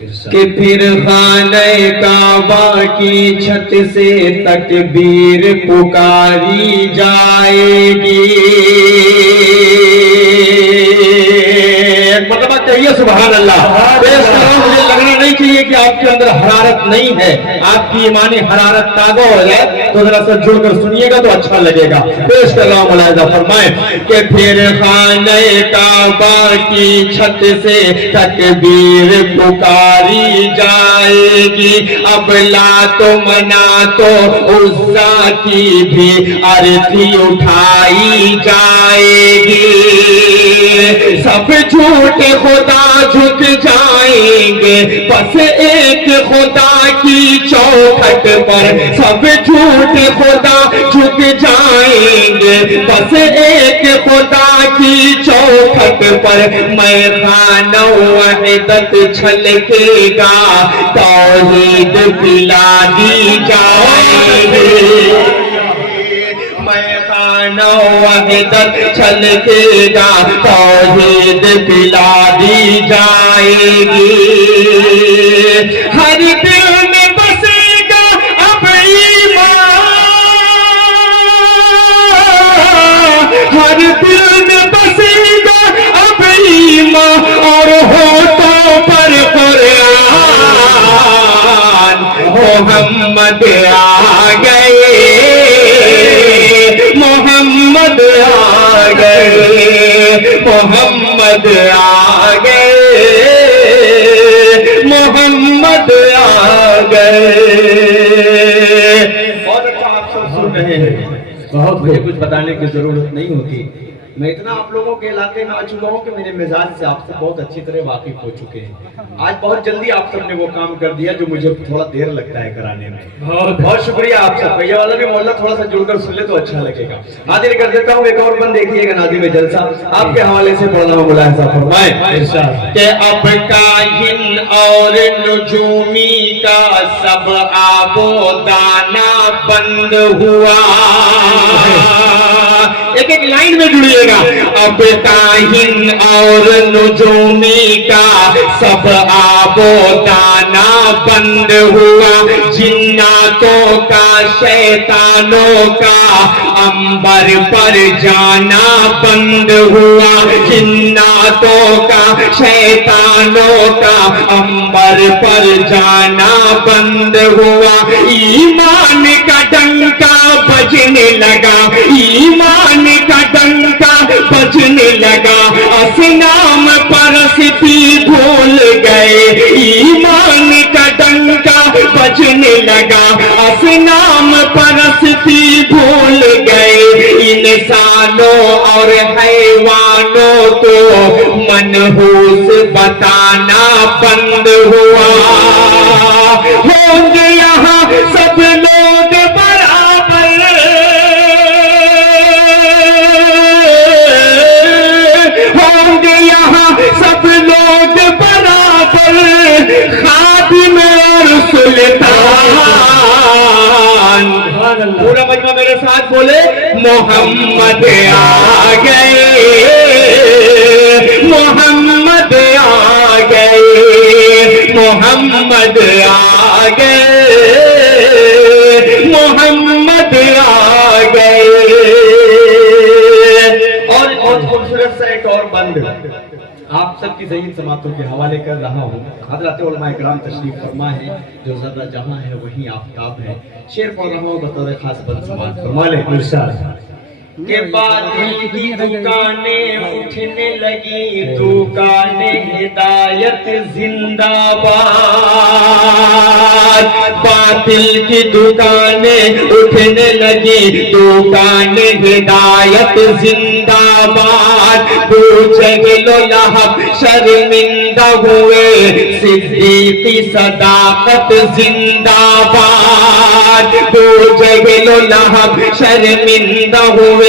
کہ پھر خانہ کعبہ کی چھت سے تکبیر پکاری جائے گی. مرتبہ کہیے سبحان اللہ. مجھے لگنا نہیں چاہیے کہ آپ کے اندر حرارت نہیں ہے, آپ کی ایمانی حرارت تازہ ہو جائے تو ذرا سا جڑ کر سنیے گا تو اچھا لگے گا. پیش کر رہا ہوں ملاحظہ فرمائیں کہ پھر خانہ کعبہ کی چھت سے تکبیر پکاری جائے گی. اب لات و منات و عزا کی بھی ارتھی اٹھائی جائے گی. سب جھوٹے خدا جھک جائیں گے بس ایک خدا کی چوکھٹ پر. سب جھوٹے خدا جھک جائیں گے بس ایک خدا کی چوکھٹ پر. میں خانہ وحدت چھلکے گا توحید پلا دی جائے گی. میں خانہ وحدت چھلکے گا توحید پلا دی جائے گی. ہر دل میں بسے گا اب ایمان, ہر دل میں بسے گا اب ایمان اور ہونٹوں پر قرآن. محمد آ گئے, محمد آ گئے, محمد آ گئے, محمد آ گئے. بہت اچھا آپ سب سن رہے ہیں, بہت مجھے کچھ بتانے کی ضرورت نہیں ہوتی. میں اتنا آپ لوگوں کے علاقے میں آ چکا ہوں کہ میرے مزاج سے آپ سے بہت اچھی طرح واقف ہو چکے ہیں. آج بہت جلدی آپ سب نے وہ کام کر دیا جو مجھے تھوڑا دیر لگتا ہے کرانے میں. بہت شکریہ آپ سب کا. یہ والا بھی محلہ تھوڑا سا جڑ کر سن لے تو اچھا لگے گا. حاضر کر دیتا ہوں ایک اور بند دیکھیے گا نادم جلسہ آپ کے حوالے سے پڑھ رہا ہوں. ملاحظہ فرمائیں کہ اب کاہن اور نجومی کا سب آب و دانہ بند ہوا. ایک ایک لائن میں جڑیے گا. اب کاہن اور نجومی کا سب آب و دانہ بند ہوا. جناتوں کا شیطانوں کا انبر پر جانا بند ہوا. جناتوں کا شیطانوں کا انبر پر جانا بند ہوا. ایمان کا ڈنکا بجنے لگا, ایمان کا ڈنکا بجنے لگا. اصنام پرستی بھول گئے, ایمان کا ڈنکا بجنے لگا. اصنام پرستی بھول گئے. انسانوں اور حیوانوں کو منحوس بتانا بند ہوا. ہوں گے یہاں سب لوگ برابر, ہوں گے یہاں سب لوگ برابر. خادم اور سلطان. پورا مجمع میرے ساتھ بولے محمد آ گئے, محمد آ گئے, محمد آ گئے, محمد آ گئے. اور خوبصورت سا ایک اور بند آپ سب کی ذہین سماعتوں کے حوالے کر رہا ہوں. حضرات علماء کرام تشریف فرما ہے. جو ذرہ جہاں ہے وہیں آفتاب ہے. شعر پڑھ رہا ہوں بطور خاص بند سماعت فرما لیں. کہ باطل کی دکانیں اٹھنے لگی, دکانیں ہدایت زندہ باد. باطل کی دکانیں اٹھنے لگی, دکانیں ہدایت زندہ باد. جہل و لہب شرمندہ ہوئے, صدیقی صداقت زندہ باد. جہل و لہب شرمندہ ہوئے,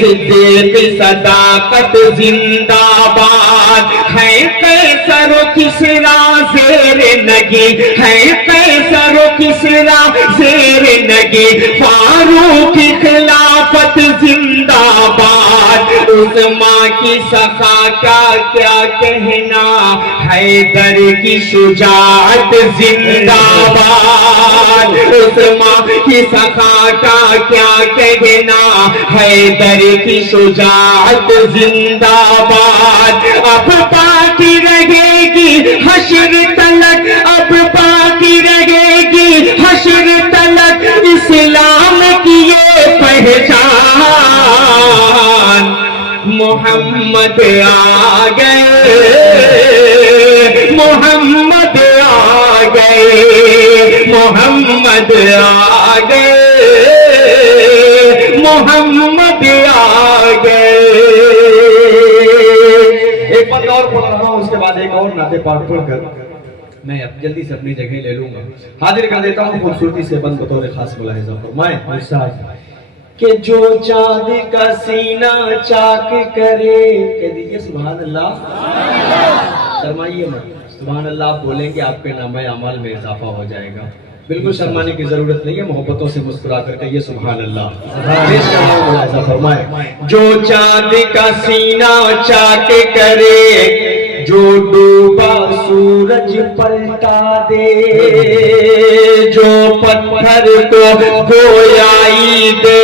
صدیق صداقت زندہ باد. ہے قیصر و کسریٰ زیر نگی, ہے قیصر و کسریٰ زیر نگی. فاروق کی خلافت زندہ باد. اس ماں کی سخا کا کیا کہنا، حیدر کی شجاعت زندہ باد، اس ماں کی سخا کا کیا کہنا، حیدر کی شجاعت زندہ باد، اب باقی رہے گی حشر تلک، اب باقی رہے گی حشر تلک اسلام کی یہ پہچان، محمد آ گئے، محمد آ گئے، محمد آ گئے، محمد آ گئے۔ ایک بات اور پڑھ رہا ہوں، اس کے بعد ایک اور نعت پاک پڑھ کر میں جلدی سے اپنی جگہ لے لوں گا۔ حاضر کر دیتا ہوں خوبصورتی سے بند بطور خاص ملاحظہ فرمائیں کہ جو چاند کا سینہ چاک کرے، کہہ دیجئے سبحان اللہ، شرمائیے مت، سبحان اللہ آپ بولیں گے آپ کے نامہ اعمال میں اضافہ ہو جائے گا، بالکل شرمانے کی ضرورت نہیں ہے، محبتوں سے مسکرا کر کہیے سبحان اللہ۔ فرمائے جو چاند کا سینہ چاک کرے، جو ڈوبا سورج پلٹا دے، جو پتھر کو گویائی دے،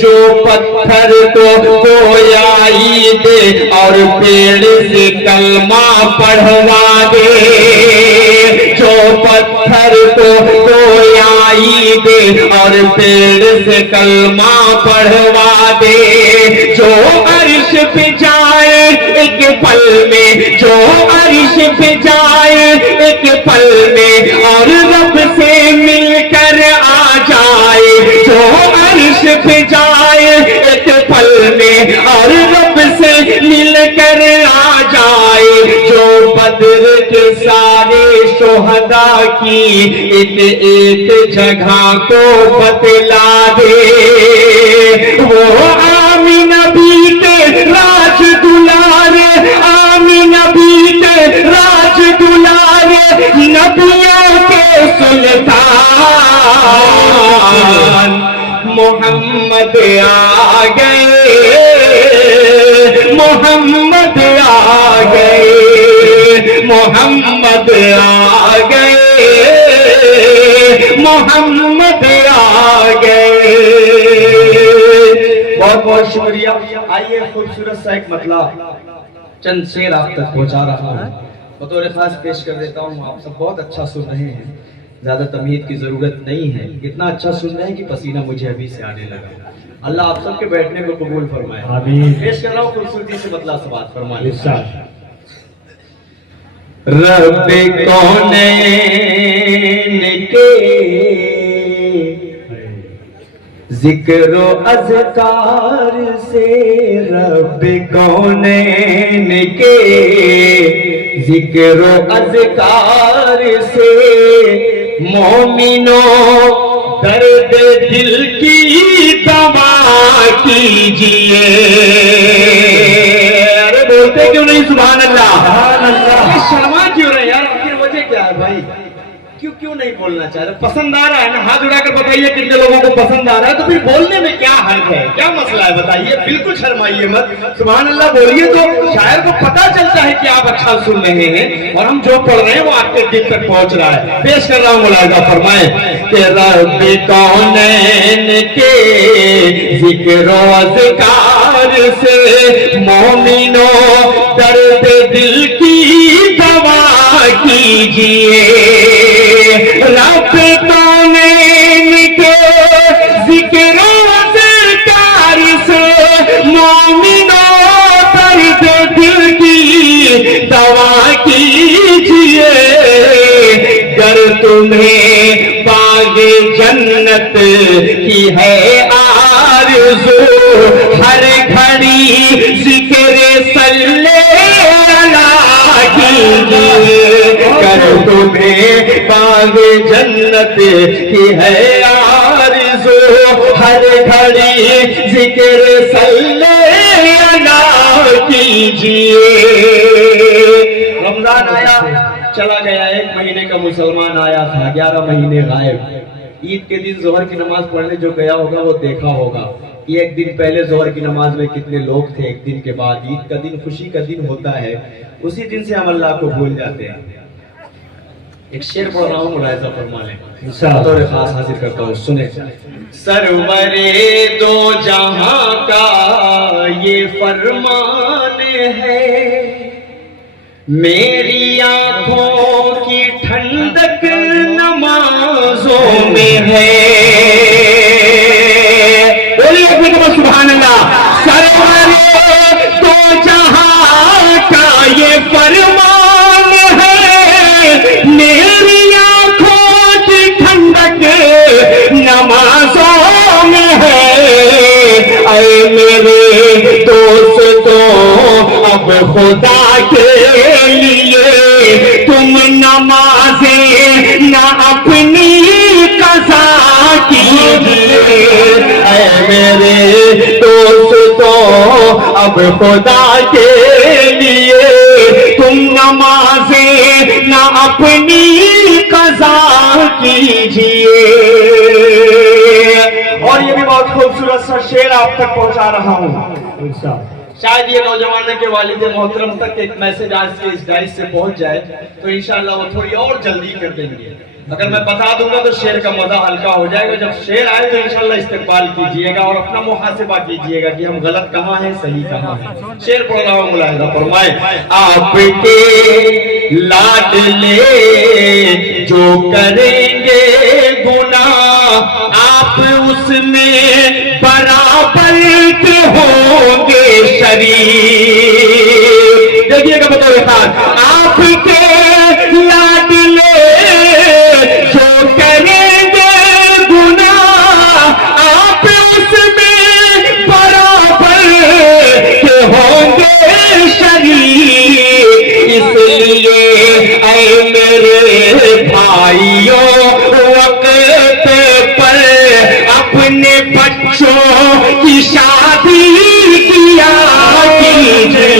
جو پتھر کو گویائی دے، اور پیڑ سے کلمہ پڑھوا دے، جو پتھر کو گویائی دے اور پیڑ سے کلمہ پڑھوا دے، جو عرش پہ جائے ایک پل میں، جو عرش پہ جائے ایک پل میں اور رب سے مل کر آ جائے، جو عرش پہ جائے ایک پل میں اور رب سے مل کر آ جائے، جو بدر کے سارے شہداء کی ایک ایک جگہ کو بتلا دے، وہ آمین نبی کے راج دلارے، آمین نبی کے راج دلارے، نبیوں کے سلطان، محمد آ گئے، محمد آ گئے، محمد آ گئے، محمد آ گئے۔ بہت بہت شکریہ۔ آئیے خوبصورت سا ایک مطلب چند شعر آپ تک پہنچا رہا ہوں، بطور خاص پیش کر دیتا ہوں۔ آپ سب بہت اچھا سن رہے ہیں، زیادہ تمہید کی ضرورت نہیں ہے، اتنا اچھا سن رہے ہیں کہ پسینہ مجھے ابھی سے آنے لگا۔ اللہ آپ سب کے بیٹھنے کو قبول فرمائے، آمین۔ پیش کر رہا ہوں خوبصورتی سے مطلب سبات فرمائے۔ رب کونین کے ذکر و اذکار سے، رب کونین کے ذکر و اذکار سے، مومنوں درد دل کی دوا کیجئے۔ ارے بولتے کیوں نہیں سبحان اللہ؟ سبحان اللہ۔ شرما کیوں رہے یار، آخر وجہ کیا ہے بھائی؟ کیوں نہیں بولنا چاہ رہے؟ پسند آ رہا ہے نا؟ ہاتھ اٹھا کر بتائیے کتنے لوگوں کو پسند آ رہا ہے، تو پھر بولنے میں کیا حرج ہے، کیا مسئلہ ہے بتائیے؟ بالکل شرمائیے مت، سبحان اللہ بولیے، تو شاعر کو پتا چلتا ہے کہ آپ اچھا سن رہے ہیں اور ہم جو پڑھ رہے ہیں وہ آپ کے دل تک پہنچ رہا ہے۔ پیش کر رہا ہوں، ملاحظہ فرمائیں کہ رب کونین کے ذکر و اذکار سے، مومنوں درد دل کی دوا کیجئے۔ رب کونین کے ذکر و اذکار سے، مومنوں درد دل کی دوا کیجئے۔ گر تمہیں باغ جنت کی ہے آرزو، ہر گھڑی ذکر صلی اللہ کیجئے۔ گر تمہیں باغ جنت کی ہے آرزو، ہر گھڑی ذکر صلی اللہ کیجئے۔ رمضان آیا چلا گیا، ایک مہینے کا مسلمان آیا تھا، 11 مہینے غائب۔ عید کے دن ظہر کی نماز پڑھنے جو گیا ہوگا وہ دیکھا ہوگا کہ ایک دن پہلے ظہر کی نماز میں کتنے لوگ تھے، ایک دن کے بعد عید کا دن خوشی کا دن ہوتا ہے، اسی دن سے ہم اللہ کو بھول جاتے ہیں۔ ایک شعر پڑھ رہا ہوں، ملاحظہ فرما لیں، بطور خاص حاضر کرتا ہوں، سنیں۔ سرور دو جہاں کا یہ فرمان ہے، میری آنکھوں کی ٹھنڈک نمازوں میں ہے۔ بولیے سبحان اللہ۔ سرور دو جہاں کا یہ فرمان ہے، میری آنکھوں کی ٹھنڈک نمازوں میں ہے۔ اے میرے دوستوں اب خدا کے لیے تم نمازیں نہ اپنی قضا کیجیے۔ اے میرے دوستوں اب خدا کے لیے تم نمازیں نہ اپنی قضا کیجیے۔ اور یہ بھی بہت خوبصورت سا شعر آپ تک پہنچا رہا ہوں، شاید یہ نوجوانوں کے والد محترم تک ایک میسج آج کے اس ڈائس سے پہنچ جائے تو انشاءاللہ وہ تھوڑی اور جلدی کر دیں گے۔ اگر میں بتا دوں گا تو شعر کا مزہ ہلکا ہو جائے گا، جب شعر آئے تو انشاءاللہ استقبال کیجئے گا اور اپنا محاسبہ کیجئے گا کہ ہم غلط کہاں ہیں صحیح کہاں ہیں۔ شعر پڑھ رہا ہوں، ملاحظہ فرمائے۔ آپ کے لاڈلے جو کریں گے گناہ، آپ اس میں برابر کے ہوں گے شریک۔ دیکھیے گا بطور خاص، آپ کے لاڈلے جو کریں گے گناہ، آپ اس میں برابر کے ہوں گے شریک۔ اس لیے اے میرے بھائیوں وقت پر اپنے بچوں کی شادی کیا کیجیے۔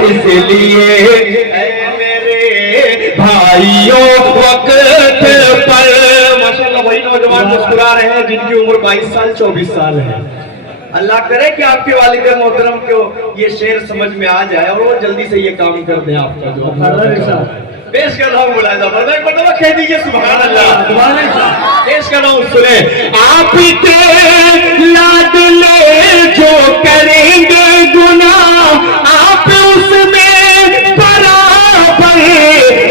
اس لیے اے میرے بھائیوں وقت پر، ماشاءاللہ وہی نوجوان مسکرا رہے ہیں جن کی عمر 22 سال 24 سال ہے۔ اللہ کرے کہ آپ کے والد محترم کو یہ شعر سمجھ میں آ جائے اور وہ جلدی سے یہ کام کر دیں آپ کا جو پیش کر رہا ہوں، ملاحظہ فرمائیں، ایک مرتبہ کہہ دیجیے سبحان اللہ۔ پیش کر رہا ہوں، سنیں۔ آپ کے لاڈلے جو کریں گے گناہ، آپ اس میں برابر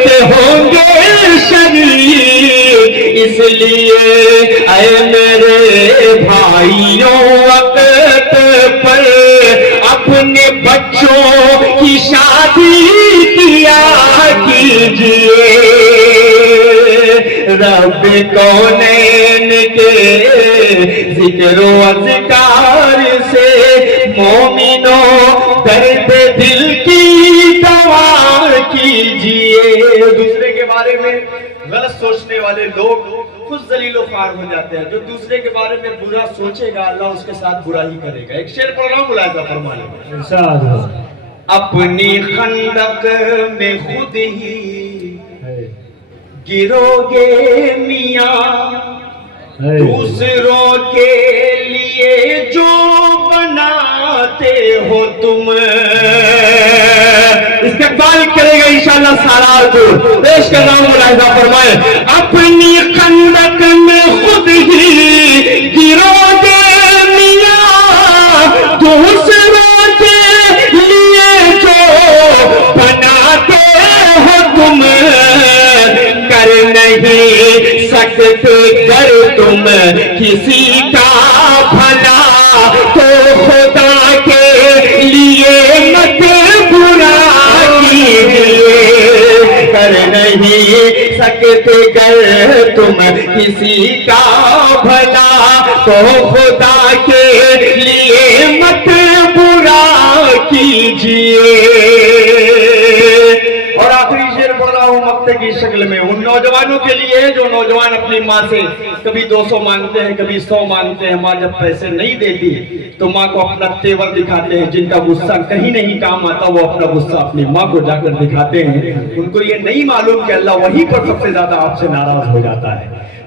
کے ہوں گے شریک۔ اس لیے اے میرے بھائیوں وقت پر اپنے بچوں کی شادی کیا کیجیے۔ رب کونین کے ذکر و اذکار سے مومنوں درد دل کی دوا کیجیے۔ دوسرے کے بارے میں غلط سوچنے والے لوگ خود ذلیل و خوار ہو جاتے ہیں۔ جو دوسرے کے بارے میں برا سوچے گا اللہ اس کے ساتھ برا ہی کرے گا۔ ایک شعر پڑھ رہا ہوں، ملاحظہ فرما لیں۔ اپنی خندق میں خود ہی گرو گے میاں، دوسروں کے لیے جو بناتے ہو تم۔ استقبال کرے گا انشاءاللہ سارا کو پیش کر رہا ہوں، ملاحظہ فرمائے۔ اپنی خندق میں خود ہی گرو گے میاں، دوسروں کے لیے جو بناتے ہو تم۔ کر نہیں سکتے گر تم کسی کا بھلا، تو خدا کے لیے مت برا کیجیے۔ کر نہیں سکتے گر تم کسی کا بھلا، تو خدا کے لیے مت برا کیجیے۔ اور آخری شعر پڑھ رہا ہوں مقطع کی شکل میں، ان نوجوانوں کے لیے جو نوجوان اپنی ماں سے کبھی 200 مانگتے ہیں، کبھی 100 مانگتے ہیں، ماں جب پیسے نہیں دیتی تو ماں کو اپنا تیور دکھاتے ہیں۔ جن کا غصہ کہیں نہیں کام آتا وہ اپنا غصہ اپنی ماں کو جا کر دکھاتے ہیں۔ ان کو یہ نہیں معلوم کہ اللہ وہیں پر سب سے زیادہ آپ سے ناراض ہو جاتا ہے۔